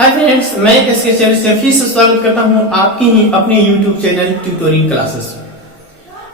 Hi friends, मैं इसके channel से फिर से स्वागत करता हूं आपकी ही अपने YouTube चैनल ट्यूटोरियल क्लासेस में।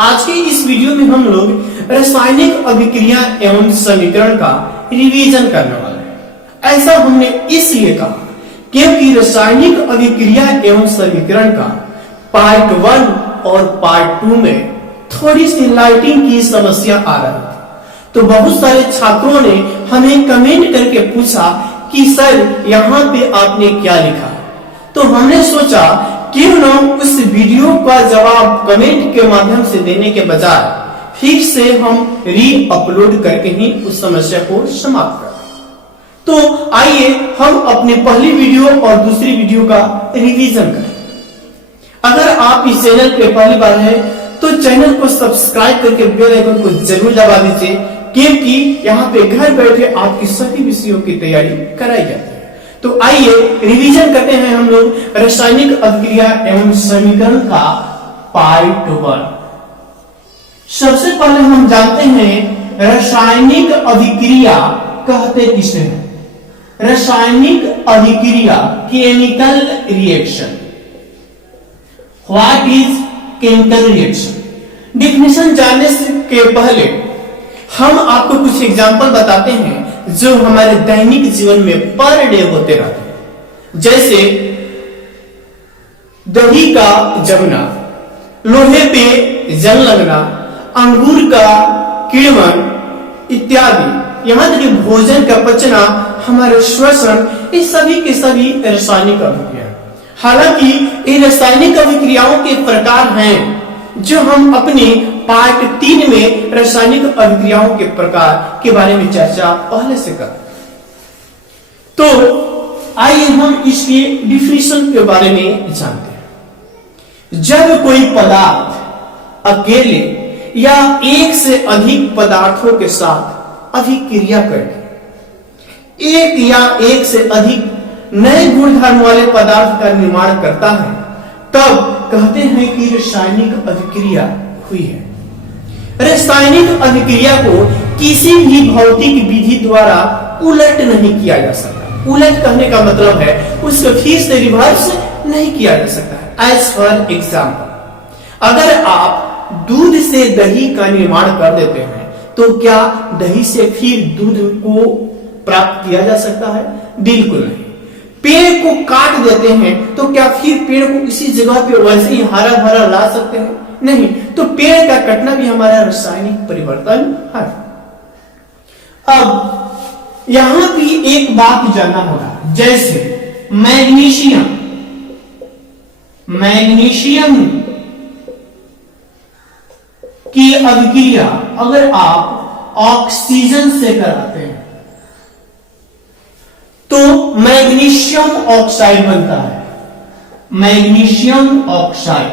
आज के इस वीडियो में हम लोग रासायनिक अभिक्रिया एवं समीकरण का रिवीजन करने वाले हैं। ऐसा हमने इसलिए कहा क्योंकि रासायनिक अभिक्रिया एवं समीकरण का पार्ट 1 और पार्ट 2 में थोड़ी सी लाइटिंग की समस्या आ रही थी, तो बहुत सारे छात्रों ने हमें कमेंट करके पूछा कि सर यहाँ पे आपने क्या लिखा। तो हमने सोचा क्यों ना उस वीडियो का जवाब कमेंट के माध्यम से देने के बजाय फिर से हम री अपलोड करके ही उस समस्या को समाप्त करें। तो आइए हम अपने पहली वीडियो और दूसरी वीडियो का रिवीजन करें। अगर आप इस चैनल पे पहली बार है तो चैनल को सब्सक्राइब करके बेल आइकन को जरूर दबा दीजिए, क्योंकि यहाँ पे घर बैठे आपकी सभी विषयों की तैयारी कराई जाती है। तो आइए रिवीजन करते हैं हम लोग रासायनिक अभिक्रिया एवं समीकरण का पार्ट 1। सबसे पहले हम जानते हैं रासायनिक अभिक्रिया कहते किसे हैं। रासायनिक अभिक्रिया chemical reaction. What is chemical reaction? Definition जानने के पहले हम आपको कुछ एग्जाम्पल बताते हैं जो हमारे दैनिक जीवन में पर डे होते रहते हैं। जैसे दही का जमना, लोहे पे जंग लगना, अंगूर का किण्वन इत्यादि। यहां तक कि भोजन का पचना, हमारे श्वसन, ये सभी के सभी रासायनिक अभिक्रिया। हालांकि ये रासायनिक अभिक्रियाओं के प्रकार हैं जो हम अपने पार्ट 3 में रासायनिक अभिक्रियाओं के प्रकार के बारे में चर्चा पहले से कर। तो आइए हम इसके डिफिनेशन के बारे में जानते हैं। जब कोई पदार्थ अकेले या एक से अधिक पदार्थों के साथ अभिक्रिया करके एक या एक से अधिक नए गुणधर्म वाले पदार्थ का निर्माण करता है, तब कहते हैं कि रासायनिक अभिक्रिया हुई है। रासायनिक अभिक्रिया को किसी भी भौतिक विधि द्वारा उलट नहीं किया जा सकता। उलट कहने का मतलब है उसको फिर से रिवर्स नहीं किया जा सकता। एज फॉर एग्जाम्पल, अगर आप दूध से दही का निर्माण कर देते हैं तो क्या दही से फिर दूध को प्राप्त किया जा सकता है? बिल्कुल नहीं। पेड़ को काट देते हैं तो क्या फिर पेड़ को इसी जगह पे वैसे ही हरा भरा ला सकते हैं? नहीं। तो पेड़ का कटना भी हमारा रासायनिक परिवर्तन है। अब यहां भी एक बात जानना होगा, जैसे मैग्नीशियम की अभिक्रिया अगर आप ऑक्सीजन से कराते हैं तो मैग्नीशियम ऑक्साइड बनता है। Magnesium oxide.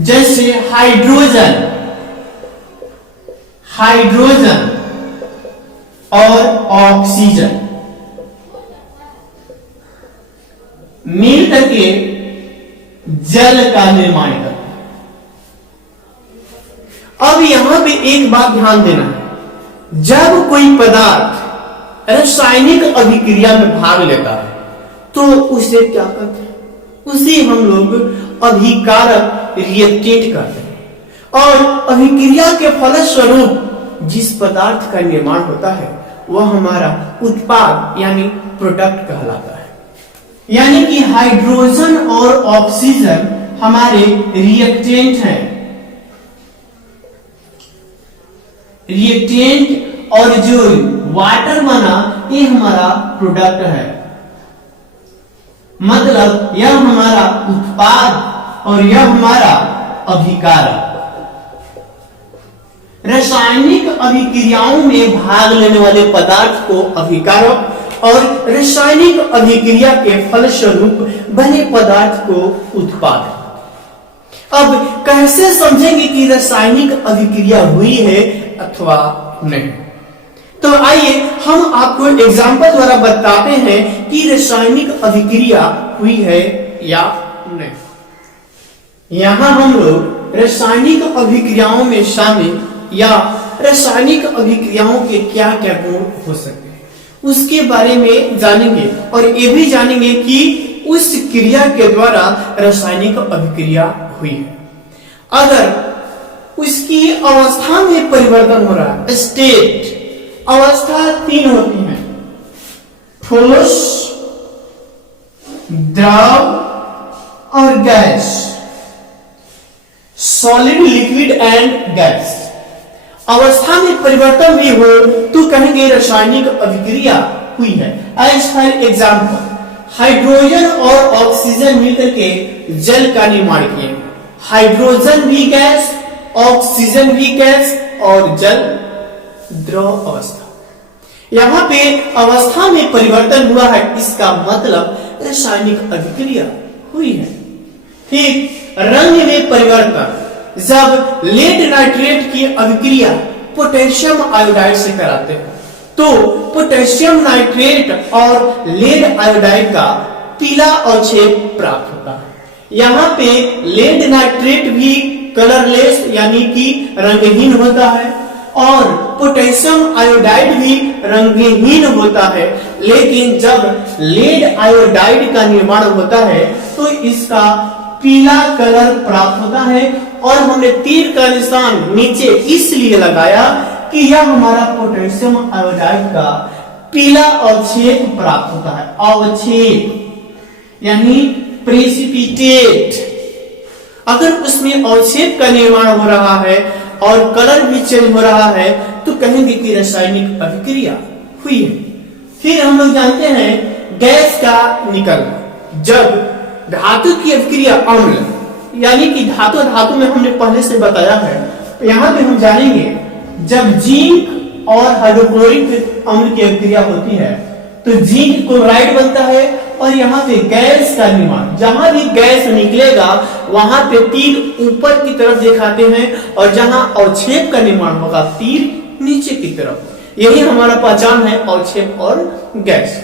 जैसे हाइड्रोजन और ऑक्सीजन मिल करके जल का निर्माण करते हैं। अब यहां पे एक बात ध्यान देना है, जब कोई पदार्थ रासायनिक अभिक्रिया में भाग लेता है तो उसे क्या कहते हैं? उसे हम लोग अभिकारक रिएक्टेंट कहते हैं। और अभिक्रिया के फलस्वरूप जिस पदार्थ का निर्माण होता है वह हमारा उत्पाद यानी प्रोडक्ट कहलाता है। यानी कि हाइड्रोजन और ऑक्सीजन हमारे रिएक्टेंट हैं। और जो वाटर बना ये हमारा प्रोडक्ट है। मतलब यह हमारा उत्पाद और यह हमारा अभिकारक। रासायनिक अभिक्रियाओं में भाग लेने वाले पदार्थ को अभिकारक और रासायनिक अभिक्रिया के फलस्वरूप बने पदार्थ को उत्पाद। अब कैसे समझेंगे कि रासायनिक अभिक्रिया हुई है अथवा नहीं? तो आइए हम आपको एग्जांपल द्वारा बताते हैं कि रासायनिक अभिक्रिया हुई है या नहीं। यहाँ हम लोग रासायनिक अभिक्रियाओं में शामिल या रासायनिक अभिक्रियाओं के क्या क्या गुण हो सकते हैं उसके बारे में जानेंगे, और ये भी जानेंगे कि उस क्रिया के द्वारा रासायनिक अभिक्रिया हुई है। अगर उसकी अवस्था में परिवर्तन हो रहा है, स्टेट, अवस्था 3 होती है, ठोस, द्रव और gas, solid, liquid and gas. अवस्था में परिवर्तन भी हो तो कहेंगे रासायनिक अभिक्रिया हुई है। एज फॉर एग्जाम्पल, हाइड्रोजन और ऑक्सीजन मिलकर के जल का निर्माण किए। हाइड्रोजन भी गैस, ऑक्सीजन भी गैस और जल द्रव अवस्था। यहां पे अवस्था में परिवर्तन हुआ है, इसका मतलब रासायनिक अभिक्रिया हुई है। ठीक, रंग में परिवर्तन, जब लेड नाइट्रेट की अभिक्रिया पोटेशियम आयोडाइड से कराते हैं तो पोटेशियम नाइट्रेट और लेड आयोडाइड का पीला अवक्षेप प्राप्त होता है। यहाँ पे लेड नाइट्रेट भी कलरलेस यानी कि रंगहीन होता है और पोटेशियम आयोडाइड भी रंगहीन होता है, लेकिन जब लेड आयोडाइड का निर्माण होता है तो इसका पीला कलर प्राप्त होता है। और हमने तीर का निशान नीचे इसलिए लगाया कि यह हमारा पोटेशियम आयोडाइड का पीला अवक्षेप प्राप्त होता है। अवक्षेप यानी प्रेसिपिटेट। अगर उसमें अवक्षेप का निर्माण हो रहा है और कलर भी चेंज हो रहा है तो कहेंगे कि रासायनिक अभिक्रिया हुई है। फिर हम लोग जानते हैं गैस का निकलना। जब धातु की अभिक्रिया अम्ल यानी कि धातु धातु में हमने पहले से बताया है, तो यहाँ पे हम जानेंगे जब जिंक और हाइड्रोक्लोरिक अम्ल की अभिक्रिया होती है तो जिंक क्लोराइड बनता है और यहाँ पे गैस का निर्माण। जहां भी गैस निकलेगा वहां पे तीर ऊपर की तरफ दिखाते हैं और जहां अवक्षेप का निर्माण होगा तीर नीचे की तरफ। यही हमारा पहचान है अवक्षेप और गैस।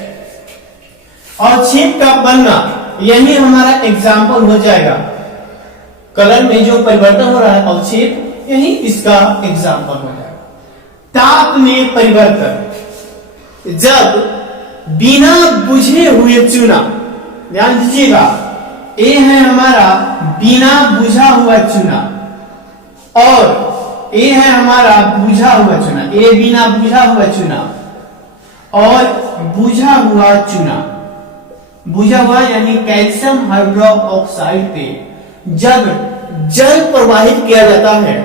अवक्षेप का बनना यही हमारा एग्जाम्पल हो जाएगा। कलर में जो परिवर्तन हो रहा है अवक्षेप, यही इसका एग्जाम्पल हो जाएगा। ताप में परिवर्तन, जब बिना बुझे हुए चूना, ध्यान दीजिएगा, ये है हमारा बिना बुझा हुआ चूना और ये है हमारा बुझा हुआ चूना। ये बिना बुझा हुआ चूना और बुझा हुआ चूना, बुझा हुआ यानी कैल्शियम हाइड्रोक्साइड पे जब जल प्रवाहित किया जाता है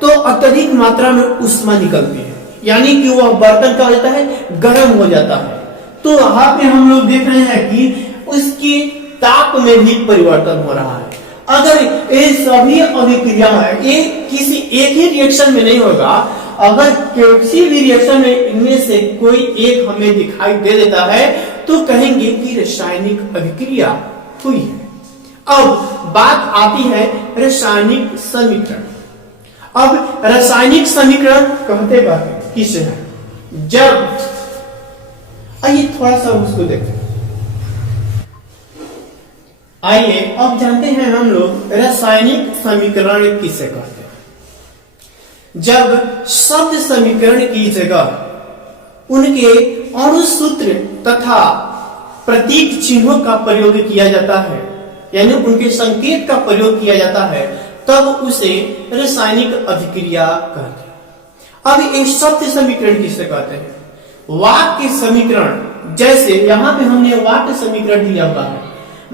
तो अत्यधिक मात्रा में ऊष्मा निकलती है, यानी कि वह बर्तन क्या हो जाता है, गर्म हो जाता है। तो यहाँ पे हम लोग देख रहे हैं कि उसकी ताप में भी परिवर्तन हो रहा है। अगर ये सभी अभिक्रियाएं ये किसी एक ही रिएक्शन में नहीं होगा, अगर किसी भी रिएक्शन में इनमें से कोई एक हमें दिखाई दे देता है तो कहेंगे कि रासायनिक अभिक्रिया हुई है। अब बात आती है रासायनिक समीकरण। अब रासायनिक समीकरण कहते किसे है? जब आइए थोड़ा सा उसको देखते हैं। आइए अब जानते हैं हम लोग रासायनिक समीकरण किसे कहते हैं। जब शब्द समीकरण की जगह उनके अणुसूत्र तथा प्रतीक चिन्हों का प्रयोग किया जाता है, यानी उनके संकेत का प्रयोग किया जाता है, तब उसे रासायनिक अभिक्रिया कहते हैं। अब एक शब्द समीकरण किसे कहते हैं? वाक्य समीकरण। जैसे यहां पे हमने वाक्य समीकरण दिया हुआ है,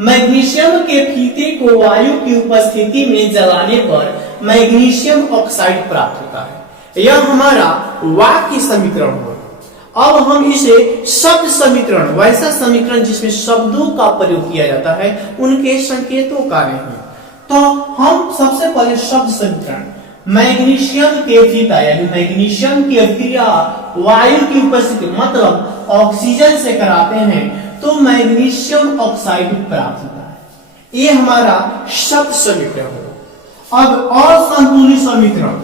मैग्नीशियम के फीते को वायु की उपस्थिति में जलाने पर मैग्नीशियम ऑक्साइड प्राप्त होता है। यह हमारा वाक्य समीकरण हो। अब हम इसे शब्द समीकरण, वैसा समीकरण जिसमें शब्दों का प्रयोग किया जाता है, उनके संकेतों का नहीं। तो हम सबसे पहले शब्द समीकरण, मैग्नीशियम के फीता यानी मैग्नीशियम की अभिक्रिया वायु की उपस्थिति मतलब ऑक्सीजन से कराते हैं तो मैग्नीशियम ऑक्साइड प्राप्त होता है। ये हमारा शब्द समीकरण हो। अब असंतुलित समीकरण,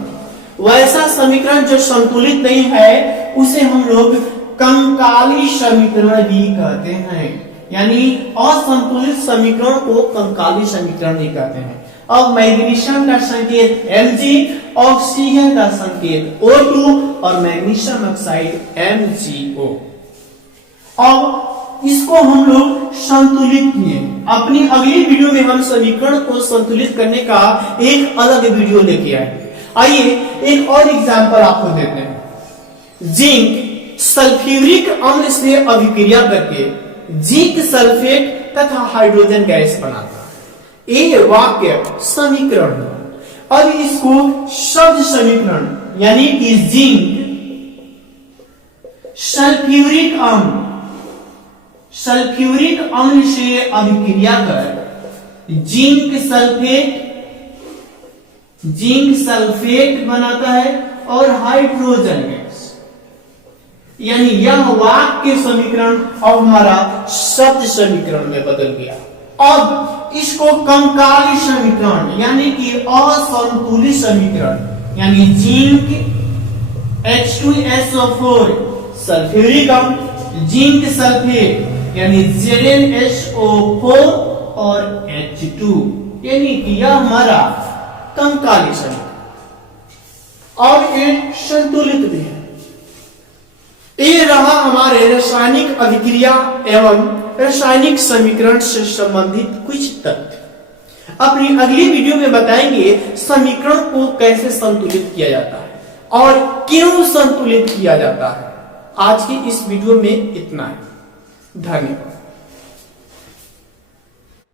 वैसा समीकरण जो संतुलित नहीं है उसे हम लोग कंकाली समीकरण भी कहते हैं, यानी असंतुलित समीकरण को कंकाली समीकरण भी कहते हैं। और मैग्नीशियम का संकेत Mg, ऑक्सीजन का संकेत O2 और मैग्नीशियम ऑक्साइड MgO। अब इसको हम लोग संतुलित किए। अपनी अगली वीडियो में हम समीकरण को संतुलित करने का एक अलग वीडियो लेके आए। आइए एक और एग्जांपल आपको देते हैं। जिंक सल्फ्यूरिक अम्ल से अभिक्रिया करके जिंक सल्फेट तथा हाइड्रोजन गैस बनाता है। ये वाक्य समीकरण है। अब इसको शब्द समीकरण यानी कि जिंक सल्फ्यूरिक अम्ल से अभिक्रिया कर जिंक सल्फेट बनाता है और हाइड्रोजन गैस, यानी यह वाक्य समीकरण अब हमारा शब्द समीकरण में बदल गया। अब इसको कंकाली समीकरण यानी कि असंतुलित समीकरण यानी जिंक H2SO4 सल्फ्यूरिक अम्ल जिंक सल्फेट यानी ZnHO4 और H2 यानी कि यह हमारा कंकाली समीकरण और ये संतुलित भी है। ये रहा हमारे रासायनिक अभिक्रिया एवं रासायनिक समीकरण से संबंधित कुछ तथ्य। अपनी अगली वीडियो में बताएंगे समीकरण को कैसे संतुलित किया जाता है और क्यों संतुलित किया जाता है। आज की इस वीडियो में इतना है। धन्यवाद।